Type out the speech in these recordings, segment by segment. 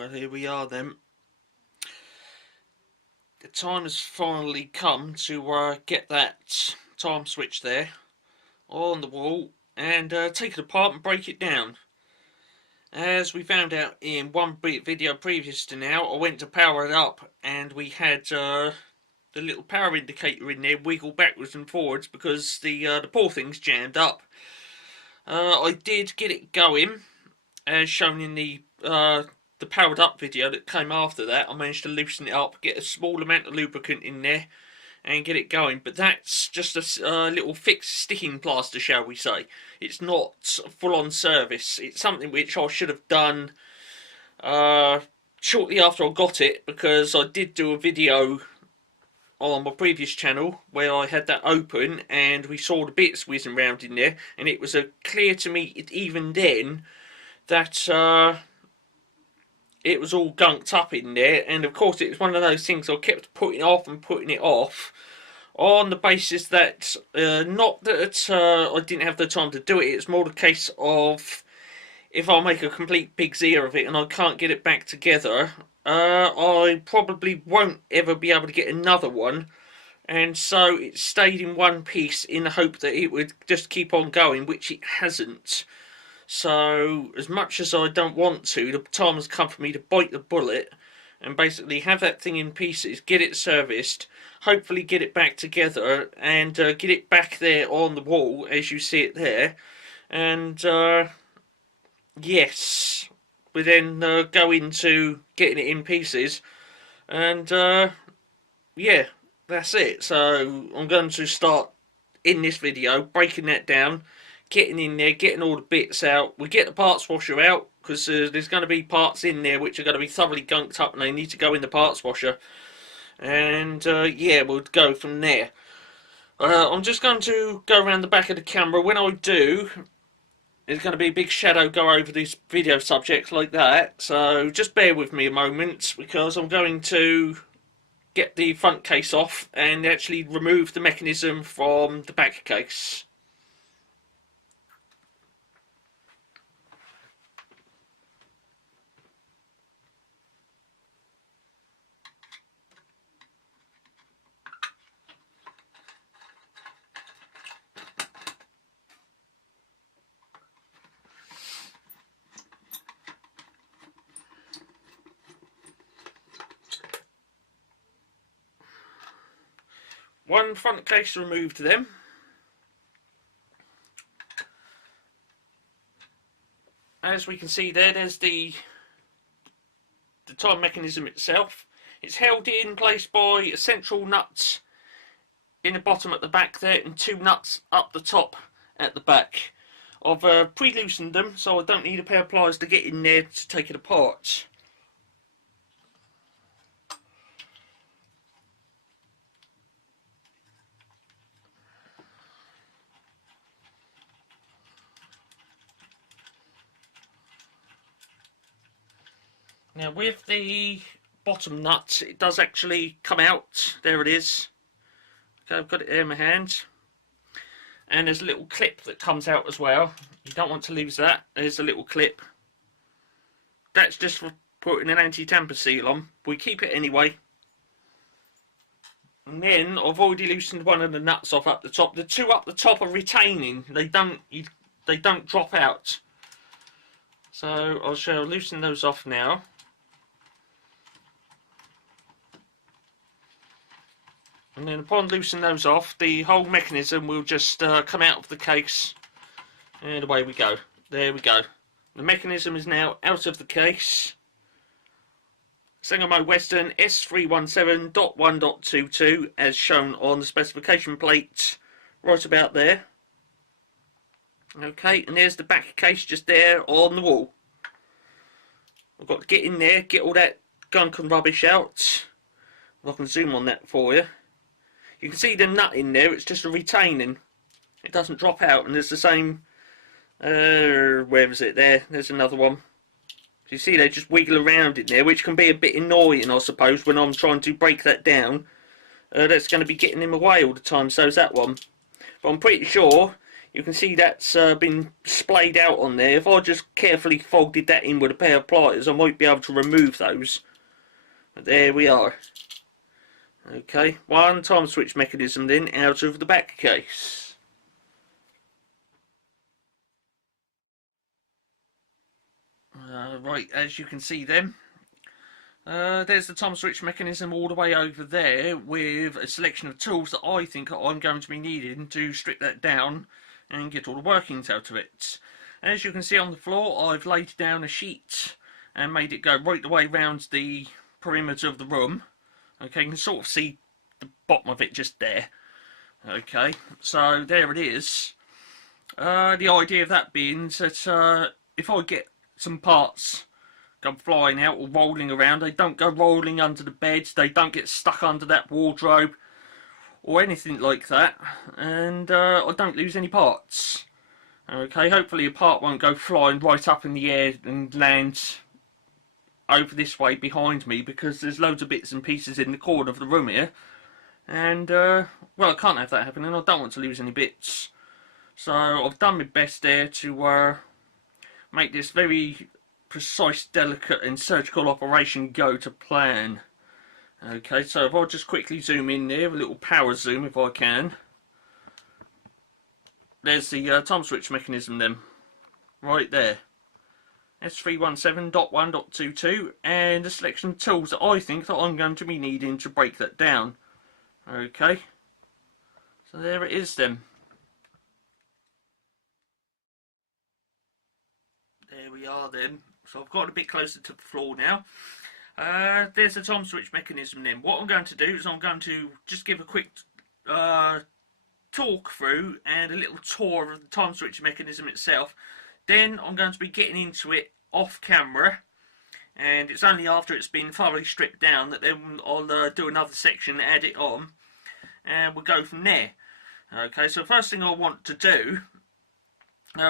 Well, here we are then. The time has finally come to get that time switch there on the wall and take it apart and break it down. As we found out in one video previous to now, I went to power it up and we had the little power indicator in there wiggle backwards and forwards because the poor thing's jammed up. I did get it going, as shown in the powered up video that came after that. I managed to loosen it up, get a small amount of lubricant in there and get it going, but that's just a little fixed sticking plaster, shall we say. It's not full on service. It's something which I should have done shortly after I got it, because I did do a video on my previous channel where I had that open and we saw the bits whizzing around in there, and it was clear to me even then that it was all gunked up in there. And of course it was one of those things I kept putting off and putting it off on the basis that not that I didn't have the time to do it, it's more the case of if I make a complete big ear of it and I can't get it back together, I probably won't ever be able to get another one. And so it stayed in one piece in the hope that it would just keep on going, which it hasn't. So as much as I don't want to, the time has come for me to bite the bullet and basically have that thing in pieces, get it serviced, hopefully get it back together and get it back there on the wall as you see it there. And yes, we then go into getting it in pieces, and yeah, that's it. So I'm going to start in this video breaking that down, getting in there, getting all the bits out. We get the parts washer out because there's going to be parts in there which are going to be thoroughly gunked up and they need to go in the parts washer. And yeah, we'll go from there. I'm just going to go around the back of the camera. When I do, there's going to be a big shadow go over this video subject like that. So just bear with me a moment, because I'm going to get the front case off and actually remove the mechanism from the back case. One front case removed then. As we can see there, there's the time mechanism itself. It's held in place by a central nut in the bottom at the back there and two nuts up the top at the back. I've pre-loosened them so I don't need a pair of pliers to get in there to take it apart. Now with the bottom nut, it does actually come out. There it is. Okay, I've got it there in my hand. And there's a little clip that comes out as well. You don't want to lose that. There's a little clip. That's just for putting an anti-tamper seal on. We keep it anyway. And then I've already loosened one of the nuts off up the top. The two up the top are retaining. They don't drop out. So I shall loosen those off now. And then upon loosening those off, the whole mechanism will just come out of the case. And away we go. There we go. The mechanism is now out of the case. Sangamo Weston S317.1.22 as shown on the specification plate right about there. Okay, and there's the back case just there on the wall. I've got to get in there, get all that gunk and rubbish out. If I can zoom on that for you. You can see the nut in there, it's just a retaining. It doesn't drop out, and there's the same, where is it there? There's another one. You see they just wiggle around in there, which can be a bit annoying, I suppose, when I'm trying to break that down. That's going to be getting in the way all the time, so is that one. But I'm pretty sure You can see that's been splayed out on there. If I just carefully folded that in with a pair of pliers, I might be able to remove those. But there we are. Okay, one time switch mechanism then out of the back case. Right, as you can see then, there's the time switch mechanism all the way over there with a selection of tools that I think I'm going to be needing to strip that down and get all the workings out of it. As you can see on the floor, I've laid down a sheet and made it go right the way round the perimeter of the room. Okay, you can sort of see the bottom of it just there. Okay, so there it is. The idea of that being that if I get some parts come flying out or rolling around, they don't go rolling under the bed, they don't get stuck under that wardrobe or anything like that, and I don't lose any parts. Okay, hopefully a part won't go flying right up in the air and land over this way behind me, because there's loads of bits and pieces in the corner of the room here, and well, I can't have that happening. I don't want to lose any bits, so I've done my best there to make this very precise, delicate and surgical operation go to plan. Okay, so if I'll just quickly zoom in there, a little power zoom if I can. There's the time switch mechanism then, right there. S317.1.22, and a selection of tools that I think that I'm going to be needing to break that down. Okay, so there it is then. There we are then. So I've got a bit closer to the floor now. There's the time switch mechanism then. What I'm going to do is I'm going to just give a quick talk through and a little tour of the time switch mechanism itself. Then I'm going to be getting into it off camera, and it's only after it's been thoroughly stripped down that then I'll do another section and add it on, and we'll go from there. Okay, so first thing I want to do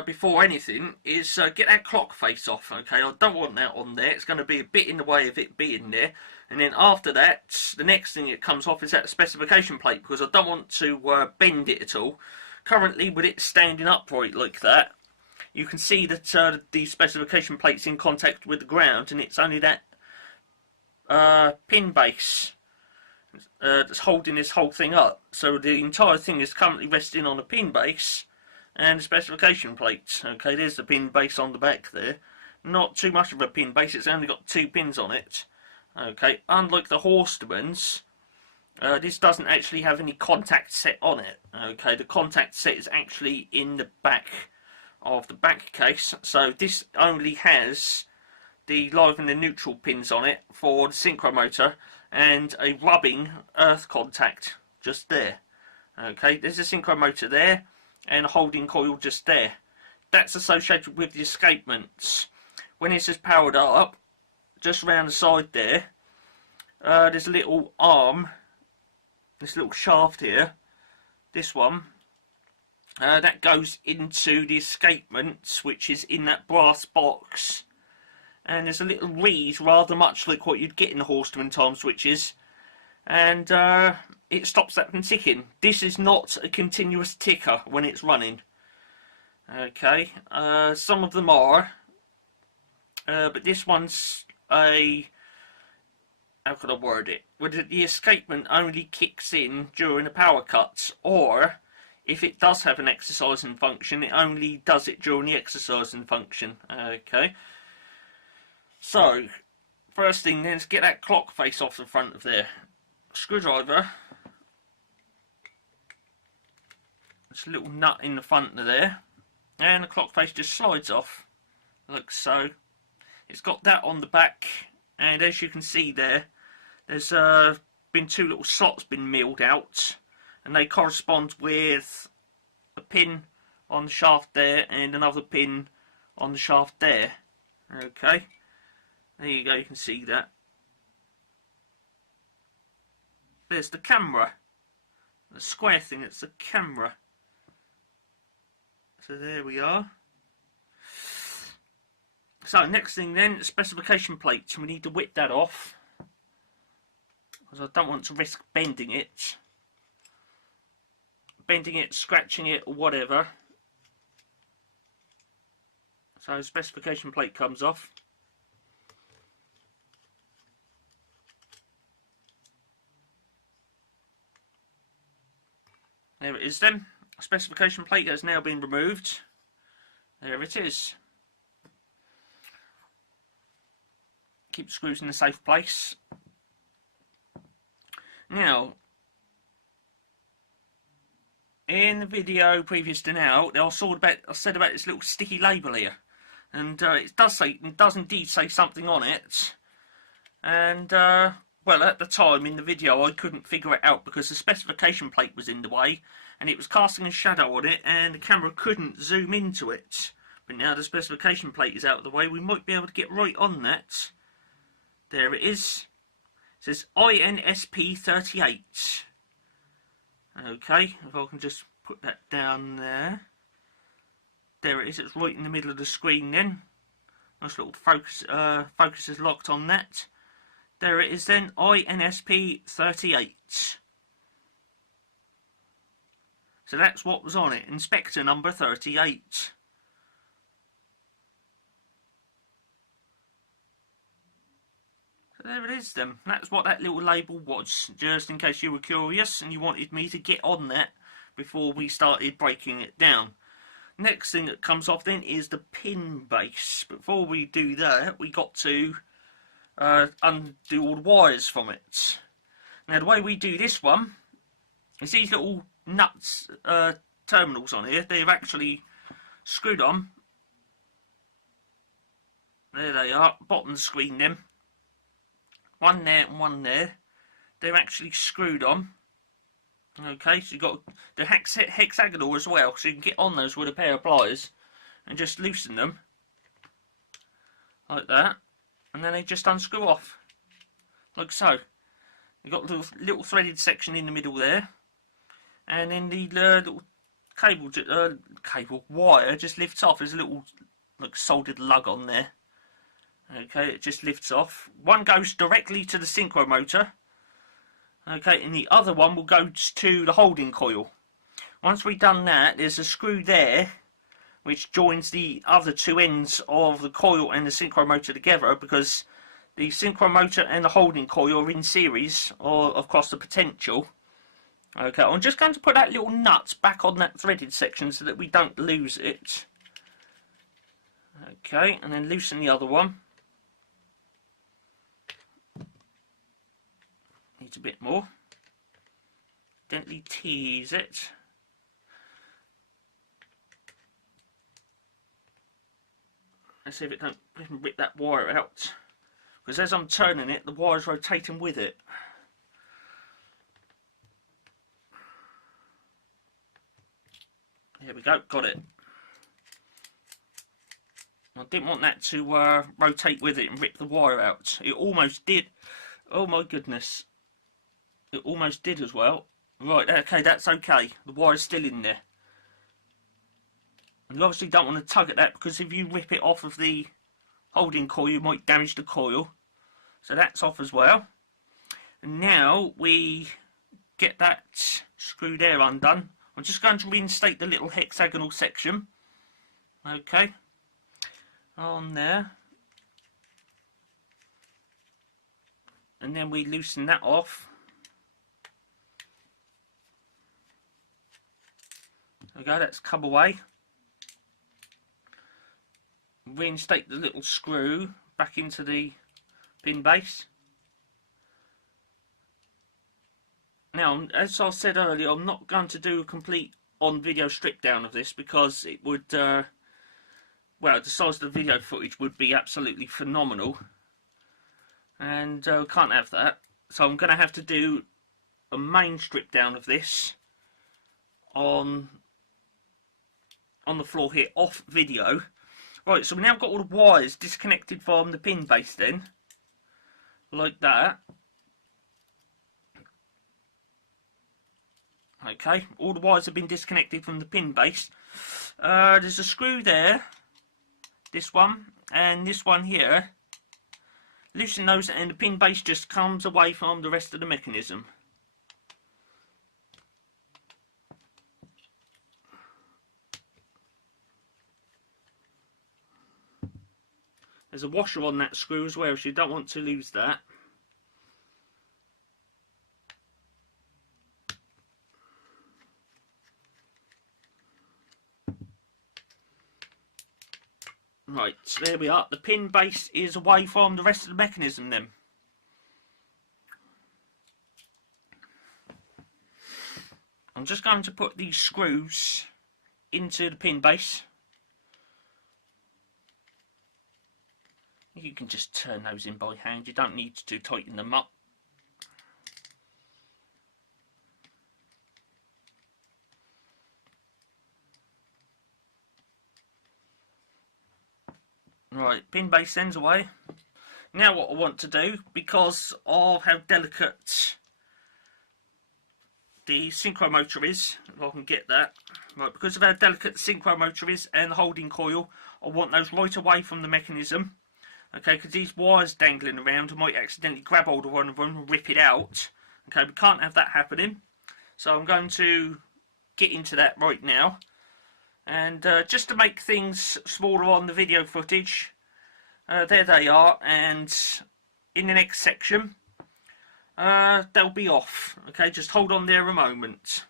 before anything is get that clock face off. Okay, I don't want that on there. It's going to be a bit in the way of it being there. And then after that, the next thing that comes off is that specification plate, because I don't want to bend it at all. Currently, with it standing upright like that, you can see that the specification plate's in contact with the ground, and it's only that pin base that's holding this whole thing up. So the entire thing is currently resting on a pin base and a specification plate. Okay, there's the pin base on the back there. Not too much of a pin base, it's only got 2 pins on it. Okay, unlike the Horstmans, this doesn't actually have any contact set on it. Okay, the contact set is actually in the back of the back case, so this only has the live and the neutral pins on it for the synchro motor and a rubbing earth contact just there. Okay, there's a synchro motor there and a holding coil just there. That's associated with the escapements. When it's just powered up, just around the side there, there's a little arm, this little shaft here, this one, that goes into the escapements, which is in that brass box. And there's a little reed, rather much like what you'd get in the Horstman time switches, and it stops that from ticking. This is not a continuous ticker when it's running. Okay, some of them are, but this one's a, how could I word it? Whether the escapement only kicks in during the power cuts, or if it does have an exercising function, it only does it during the exercising function. Okay, so first thing then is get that clock face off the front of there. Screwdriver, there's a little nut in the front of there, and the clock face just slides off like so. It's got that on the back, and as you can see there, there's been 2 little slots been milled out, and they correspond with a pin on the shaft there and another pin on the shaft there. Okay, there you go, you can see that. There's the camera, the square thing, it's the camera. So there we are. So next thing then, specification plate. We need to whip that off, because I don't want to risk bending it, scratching it or whatever. So the specification plate comes off. There it is then. Specification plate has now been removed. There it is. Keep the screws in a safe place. Now, in the video previous to now, I said about this little sticky label here, and it does indeed say something on it. And well, at the time in the video, I couldn't figure it out because the specification plate was in the way, and it was casting a shadow on it, and the camera couldn't zoom into it. But now the specification plate is out of the way, we might be able to get right on that. There it is. It says INSP38. Okay, if I can just put that down there. There it is, it's right in the middle of the screen then. Nice little focus is locked on that. There it is then, INSP38. So that's what was on it, inspector number 38. So there it is then, that's what that little label was, just in case you were curious and you wanted me to get on that before we started breaking it down. Next thing that comes off then is the pin base. Before we do that, we got to undo all the wires from it. Now the way we do this one is these little nuts terminals on here, they're actually screwed on. There they are, bottom of the screen then. One there and one there. They're actually screwed on. Okay, so you've got the hexagonal as well, so you can get on those with a pair of pliers and just loosen them like that, and then they just unscrew off like so. You've got the little threaded section in the middle there, and then the little cable wire just lifts off. There's a little like soldered lug on there. Okay, it just lifts off. One goes directly to the synchro motor. Okay, and the other one will go to the holding coil. Once we've done that, there's a screw there which joins the other two ends of the coil and the synchro motor together, because the synchro motor and the holding coil are in series or across the potential. Okay, I'm just going to put that little nut back on that threaded section so that we don't lose it. Okay, and then loosen the other one. Needs a bit more. Gently tease it. Let's see if it don't rip that wire out. Because as I'm turning it, the wire's rotating with it. There we go, got it. I didn't want that to rotate with it and rip the wire out. It almost did. Oh my goodness. It almost did as well. Right, okay, that's okay. The wire's still in there. And you obviously don't want to tug at that, because if you rip it off of the holding coil, you might damage the coil. So that's off as well. And now we get that screw there undone. I'm just going to reinstate the little hexagonal section. Okay. On there. And then we loosen that off. Okay, that's come away. Reinstate the little screw back into the pin base. Now, as I said earlier, I'm not going to do a complete on-video strip down of this, because it would, well, the size of the video footage would be absolutely phenomenal, and can't have that. So I'm going to have to do a main strip down of this on the floor here, off video. Right, so we now got all the wires disconnected from the pin base then, like that. Okay, all the wires have been disconnected from the pin base. There's a screw there, this one, and this one here. Loosen those and the pin base just comes away from the rest of the mechanism. There's a washer on that screw as well, so you don't want to lose that. Right, so there we are. The pin base is away from the rest of the mechanism then. I'm just going to put these screws into the pin base. You can just turn those in by hand, you don't need to tighten them up. Right, pin base ends away. Now what I want to do, because of how delicate the synchro motor is, if I can get that, right, because of how delicate the synchro motor is and the holding coil, I want those right away from the mechanism. Okay, because these wires dangling around, I might accidentally grab hold of one of them and rip it out. Okay, we can't have that happening. So I'm going to get into that right now. And just to make things smaller on the video footage, there they are, and in the next section they'll be off. Okay, just hold on there a moment.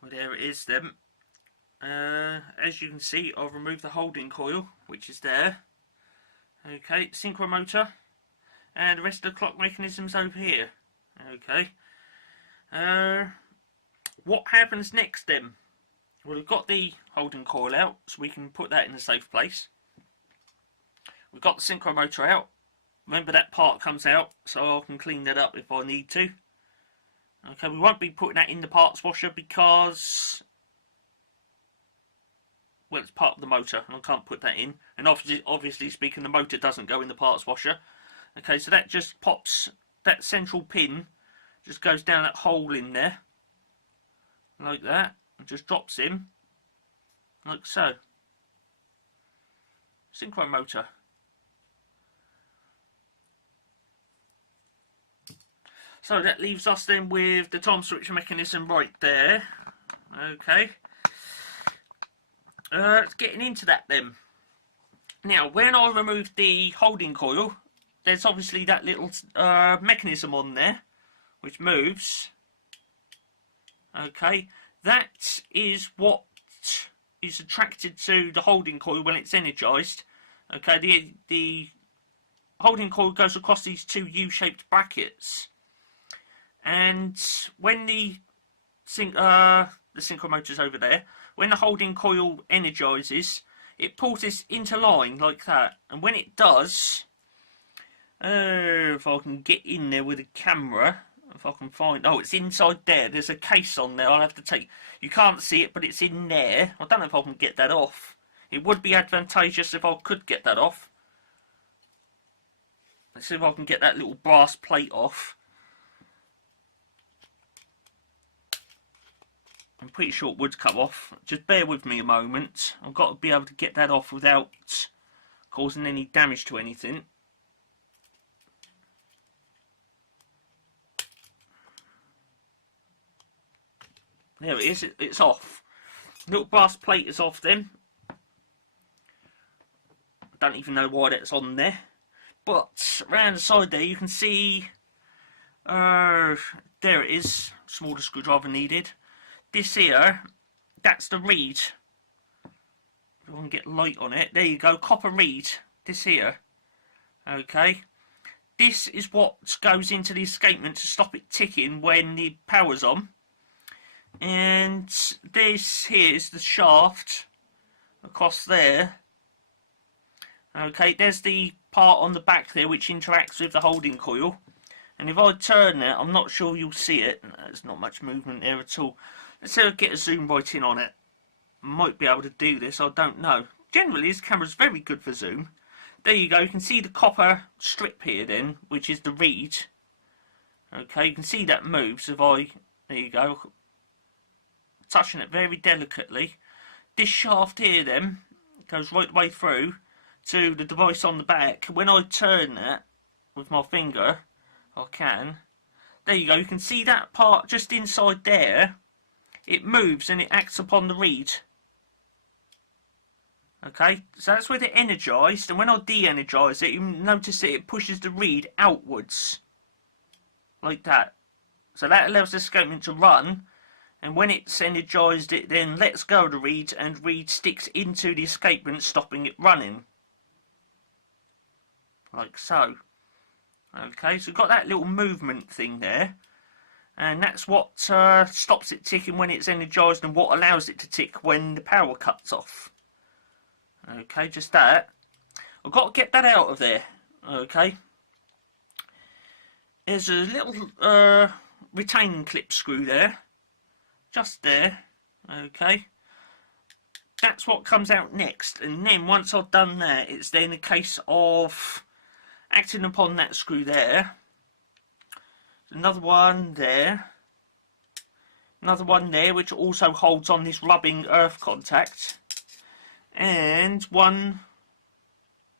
Well, there it is then. As you can see, I've removed the holding coil, which is there. Okay, synchro motor, and the rest of the clock mechanism's over here. Okay. What happens next then? Well, we've got the holding coil out, so we can put that in a safe place. We've got the synchro motor out. Remember, that part comes out, so I can clean that up if I need to. Okay, we won't be putting that in the parts washer because, well, it's part of the motor and I can't put that in. And obviously speaking, the motor doesn't go in the parts washer. Okay, so that just pops, that central pin just goes down that hole in there, like that, and just drops in, like so. Synchro motor. So that leaves us then with the time switch mechanism right there. Okay. Getting into that then. Now, when I removed the holding coil, there's obviously that little mechanism on there, which moves. Okay. That is what is attracted to the holding coil when it's energised. Okay. The holding coil goes across these two U-shaped brackets. And when the synchro motor's over there, when the holding coil energises, it pulls this into line like that. And when it does, if I can get in there with a camera, if I can find, oh, it's inside there. There's a case on there. I'll have to take. You can't see it, but it's in there. I don't know if I can get that off. It would be advantageous if I could get that off. Let's see if I can get that little brass plate off. I'm pretty sure it would come off. Just bear with me a moment. I've got to be able to get that off without causing any damage to anything. There it is. It's off. Little brass plate is off then. Don't even know why that's on there. But around the side there you can see... there it is. Smaller screwdriver needed. This here, that's the reed. If I can get light on it. There you go, copper reed. This here. Okay. This is what goes into the escapement to stop it ticking when the power's on. And this here is the shaft across there. Okay, there's the part on the back there which interacts with the holding coil. And if I turn that, I'm not sure you'll see it. There's not much movement there at all. Let's see if I get a zoom right in on it. Might be able to do this, I don't know. Generally, this camera's very good for zoom. There you go, you can see the copper strip here then, which is the reed. Okay, you can see that moves if I, there you go, touching it very delicately. This shaft here then goes right the way through to the device on the back. When I turn that with my finger, there you go, you can see that part just inside there. It moves and it acts upon the reed. Okay, so that's with it energised, and when I de-energise it, you notice that it pushes the reed outwards. Like that. So that allows the escapement to run, and when it's energised it then lets go of the reed, and reed sticks into the escapement, stopping it running. Like so. Okay, so we've got that little movement thing there. And that's what stops it ticking when it's energised, and what allows it to tick when the power cuts off. Okay, just that. I've got to get that out of there. Okay. There's a little retaining clip screw there. Just there. Okay. That's what comes out next. And then once I've done that, it's then a case of acting upon that screw there. Another one there. Another one there, which also holds on this rubbing earth contact. And one,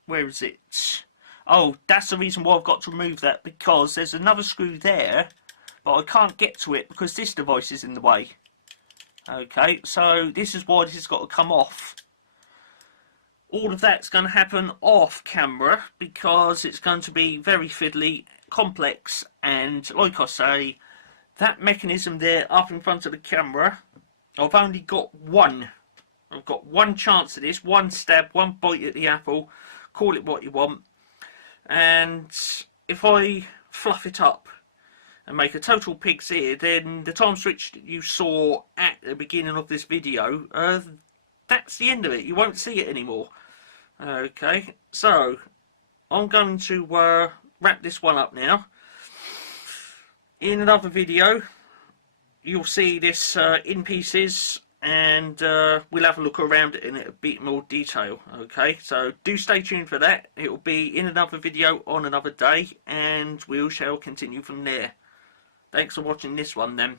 where is it? Oh, that's the reason why I've got to remove that, because there's another screw there, but I can't get to it because this device is in the way. Okay, so this is why this has got to come off. All of that's going to happen off camera because it's going to be very fiddly, complex, and like I say, that mechanism there up in front of the camera, I've only got one. I've got one chance at this, one stab, one bite at the apple, call it what you want. And if I fluff it up and make a total pig's ear, then the time switch that you saw at the beginning of this video, that's the end of it. You won't see it anymore. Okay, so I'm going to wrap this one up now. In another video, you'll see this in pieces, and we'll have a look around it in a bit more detail. Okay, so do stay tuned for that. It will be in another video on another day, and we shall continue from there. Thanks for watching this one then.